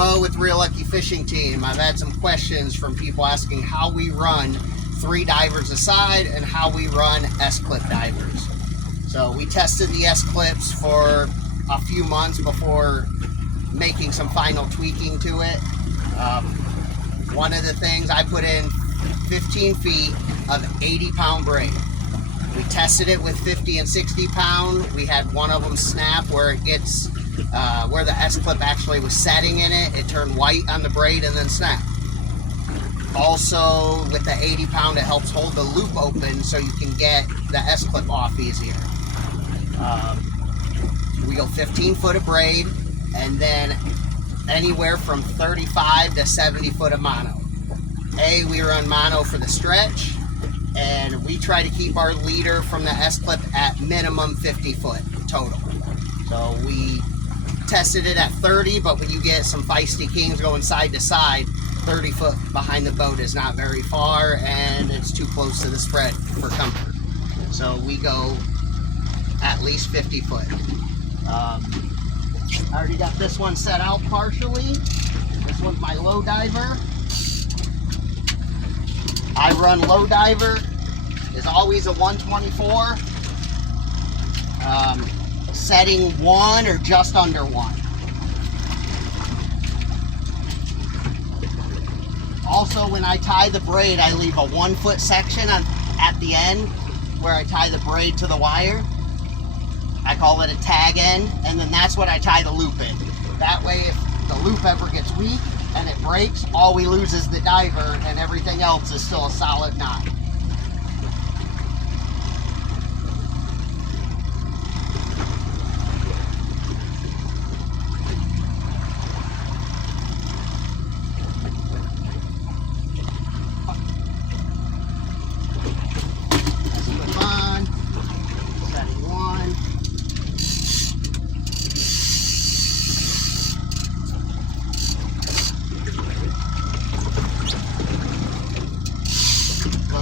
Bo with Real Lucky Fishing Team. I've had some questions from people asking how we run 3 divers aside and how we run S-clip divers. So we tested the S-clips for a few months before making some final tweaking to it. One of the things, I put in 15 feet of 80-pound braid. We tested it with 50 and 60 pound. We had one of them snap where it gets, where the S-clip actually was setting in it. It turned white on the braid and then snapped. Also, with the 80 pound, it helps hold the loop open so you can get the S-clip off easier. We go 15 foot of braid and then anywhere from 35 to 70 foot of mono. We run mono for the stretch, and we try to keep our leader from the S-clip at minimum 50 foot total. So we tested it at 30, but when you get some feisty kings going side to side, 30 foot behind the boat is not very far, and it's too close to the spread for comfort. So we go at least 50 foot. I already got this one set out partially. This one's my low diver. I run low diver, is always a 124, setting 1 or just under 1. Also, when I tie the braid, I leave a 1 foot section at the end where I tie the braid to the wire. I call it a tag end, and then that's what I tie the loop in. That way, if the loop ever gets weak and it breaks, all we lose is the diver, and everything else is still a solid knot.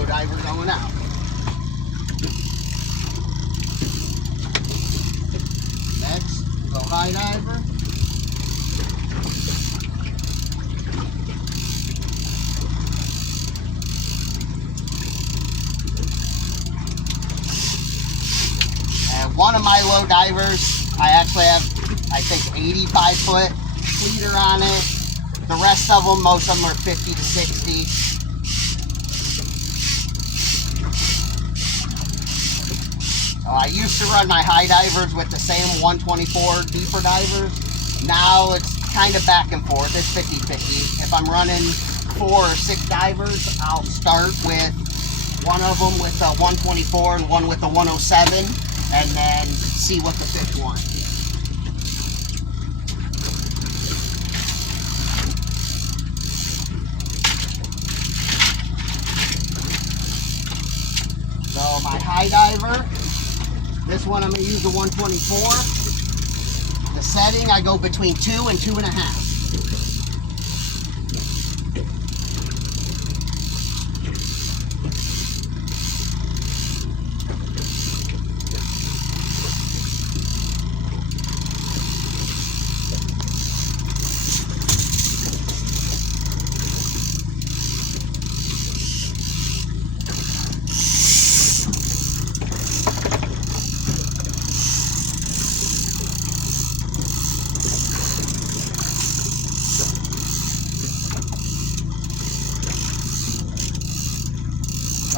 Diver going out. Next, we'll go high diver. And one of my low divers, I actually have, I think, 85 foot leader on it. The rest of them, most of them are 50 to 60. I used to run my high divers with the same 124 deeper divers. Now it's kind of back and forth. It's 50-50. If I'm running 4 or 6 divers, I'll start with one of them with a 124 and one with a 107, and then see what the fifth one. So my high diver, this one I'm going to use the 124. The setting, I go between 2 and 2.5.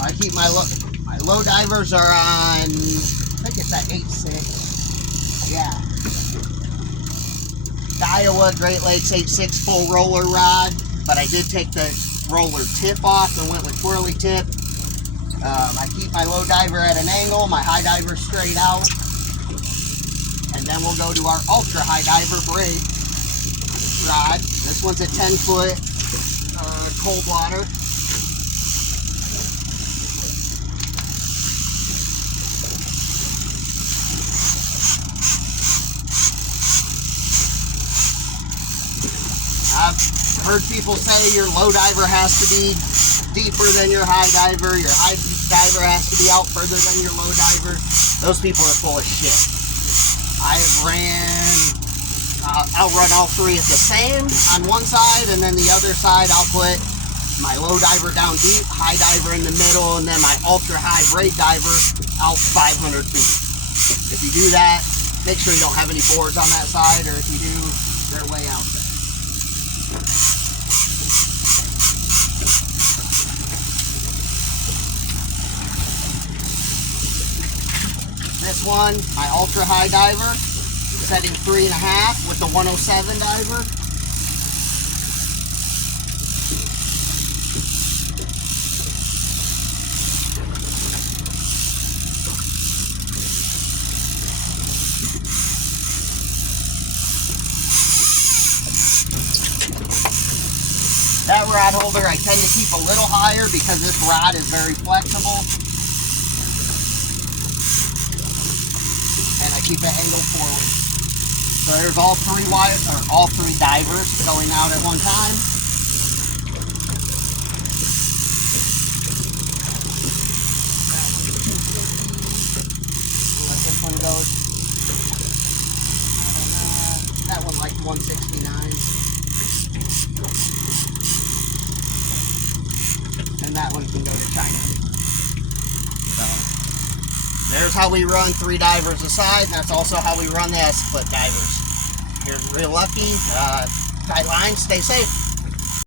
I keep my low divers are on, I think it's at 8.6. Yeah. Daiwa Great Lakes 8.6 full roller rod, but I did take the roller tip off and went with twirly tip. I keep my low diver at an angle, my high diver straight out, and then we'll go to our ultra high diver braid rod. This one's a 10-foot cold water. I've heard people say your low diver has to be deeper than your high diver diver has to be out further than your low diver. Those people are full of shit. I have ran I'll run all three at the same on one side, and then the other side I'll put my low diver down deep, high diver in the middle, and then my ultra high braid diver out 500 feet. If you do that, make sure you don't have any boards on that side, or if you do, they're way out there. This one, my ultra high diver, setting 3.5 with the 107 diver. That rod holder I tend to keep a little higher because this rod is very flexible. And I keep it angled forward. So there's all three divers going out at one time. Let this one go. I don't know. That one like 169. And that one can go to China. So there's how we run 3 divers aside, and that's also how we run the S-split divers. If you're real lucky, tight line, stay safe.